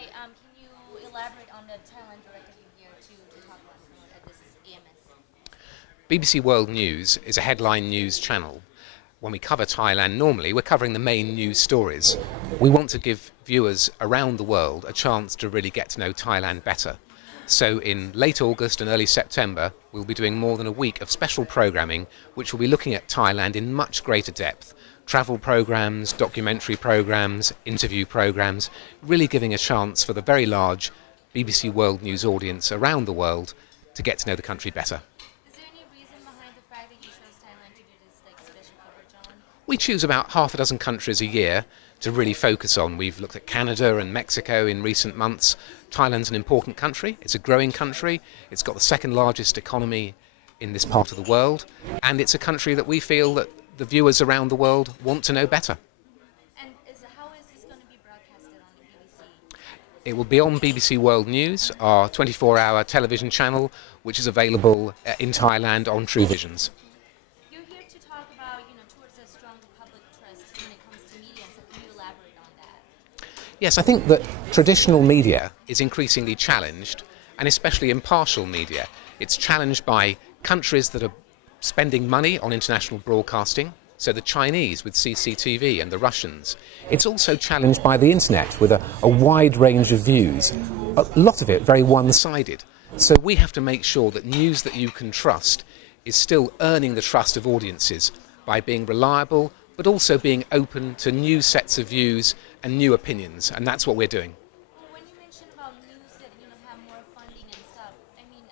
Right. Can you elaborate on the talent director you here to talk about at this AMS? BBC World News is a headline news channel. When we cover Thailand normally, we're covering the main news stories. We want to give viewers around the world a chance to really get to know Thailand better. So in late August and early September, we'll be doing more than a week of special programming, which will be looking at Thailand in much greater depth. Travel programs, documentary programs, interview programs, really giving a chance for the very large BBC World News audience around the world to get to know the country better. Is there any reason behind the fact that you chose Thailand to do this special coverage on? We choose about half a dozen countries a year to really focus on. We've looked at Canada and Mexico in recent months. Thailand's an important country. It's a growing country. It's got the second largest economy in this part of the world. And it's a country that we feel that the viewers around the world want to know better. And how is this going to be broadcasted on the BBC? It will be on BBC World News, our 24-hour television channel, which is available in Thailand on True Visions. You're here to talk about, towards a stronger public trust when it comes to media, so can you elaborate on that? Yes, I think that traditional media is increasingly challenged, and especially impartial media. It's challenged by countries that are spending money on international broadcasting, so the Chinese with CCTV and the Russians. It's also challenged by the internet with a wide range of views, a lot of it very one-sided. So we have to make sure that news that you can trust is still earning the trust of audiences by being reliable, but also being open to new sets of views and new opinions, and that's what we're doing. Well, when you mentioned about news that have more funding and stuff, I mean,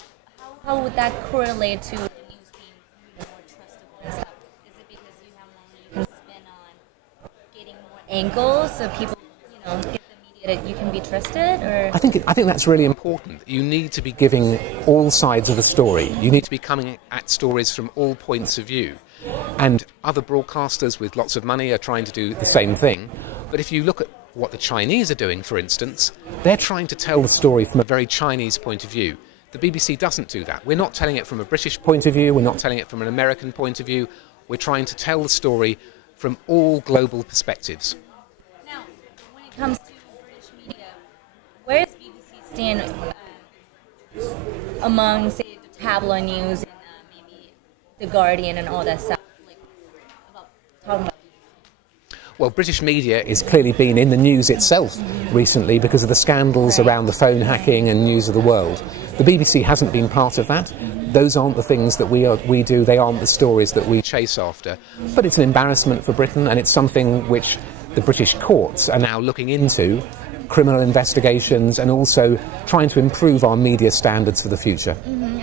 how would that correlate to the news being more trustable and stuff? Is it because you have more money you can spend on getting more angles so people, get the media that you can be trusted, or? I think that's really important. You need to be giving all sides of the story. You need to be coming at stories from all points of view. And other broadcasters with lots of money are trying to do the same thing. But if you look at what the Chinese are doing, for instance, they're trying to tell the story from a very Chinese point of view. The BBC doesn't do that. We're not telling it from a British point of view. We're not telling it from an American point of view. We're trying to tell the story from all global perspectives. Now, when it comes to British media, where does BBC stand among, say, the tabloid news and maybe The Guardian and all that stuff? Talking about Well, British media has clearly been in the news itself recently because of the scandals around the phone hacking and News of the World. The BBC hasn't been part of that. Those aren't the things that we do. They aren't the stories that we chase after. But it's an embarrassment for Britain, and it's something which the British courts are now looking into, criminal investigations, and also trying to improve our media standards for the future.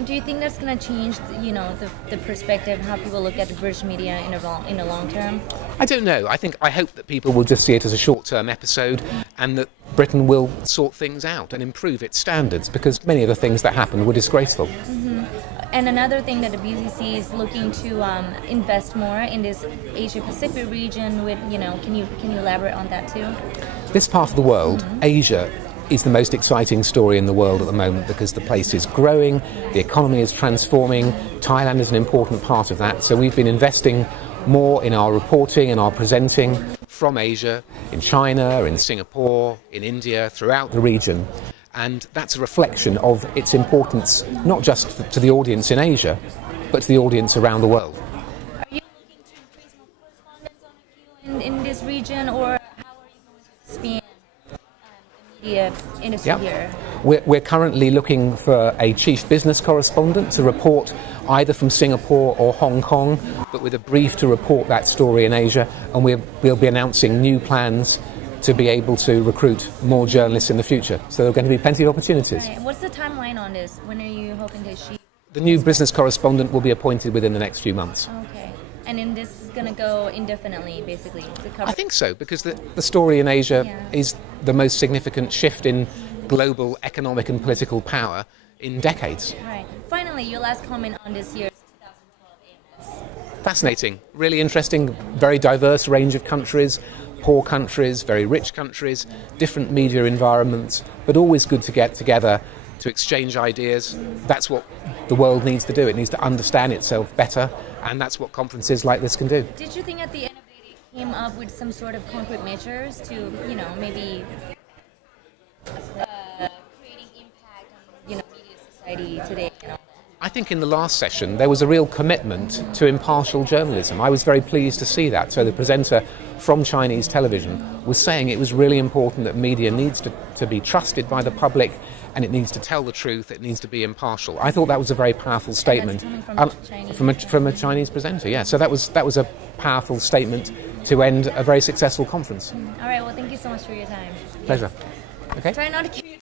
Do you think that's going to change, the perspective, how people look at the British media in the long term? I don't know. I hope that people will just see it as a short-term episode, and that Britain will sort things out and improve its standards, because many of the things that happened were disgraceful. And another thing that the BBC is looking to invest more in this Asia-Pacific region with, can you elaborate on that too? This part of the world, Asia, is the most exciting story in the world at the moment because the place is growing, the economy is transforming, Thailand is an important part of that. So we've been investing more in our reporting and our presenting from Asia, in China, in Singapore, in India, throughout the region. And that's a reflection of its importance, not just to the audience in Asia, but to the audience around the world. Are you looking to increase more correspondence on in this region, or how are you going to expand the media industry here? We're currently looking for a chief business correspondent to report either from Singapore or Hong Kong, but with a brief to report that story in Asia, and we'll be announcing new plans to be able to recruit more journalists in the future. So there are going to be plenty of opportunities. Right. What's the timeline on this? When are you hoping to achieve? The new business correspondent will be appointed within the next few months. Okay. And then this is going to go indefinitely, basically? I think so, because the story in Asia is the most significant shift in global economic and political power in decades. Right. Finally, your last comment on this year's 2012 AMS. Fascinating, really interesting, very diverse range of countries. Poor countries, very rich countries, different media environments, but always good to get together to exchange ideas. That's what the world needs to do. It needs to understand itself better, and that's what conferences like this can do. Did you think at the end of the day came up with some sort of concrete measures to, maybe think in the last session there was a real commitment to impartial journalism. I was very pleased to see that. So the presenter from Chinese television was saying it was really important that media needs to be trusted by the public, and it needs to tell the truth, it needs to be impartial. I thought that was a very powerful statement. From a Chinese presenter, yeah. So that was a powerful statement to end a very successful conference. All right, well, thank you so much for your time. Pleasure. Okay. Try not to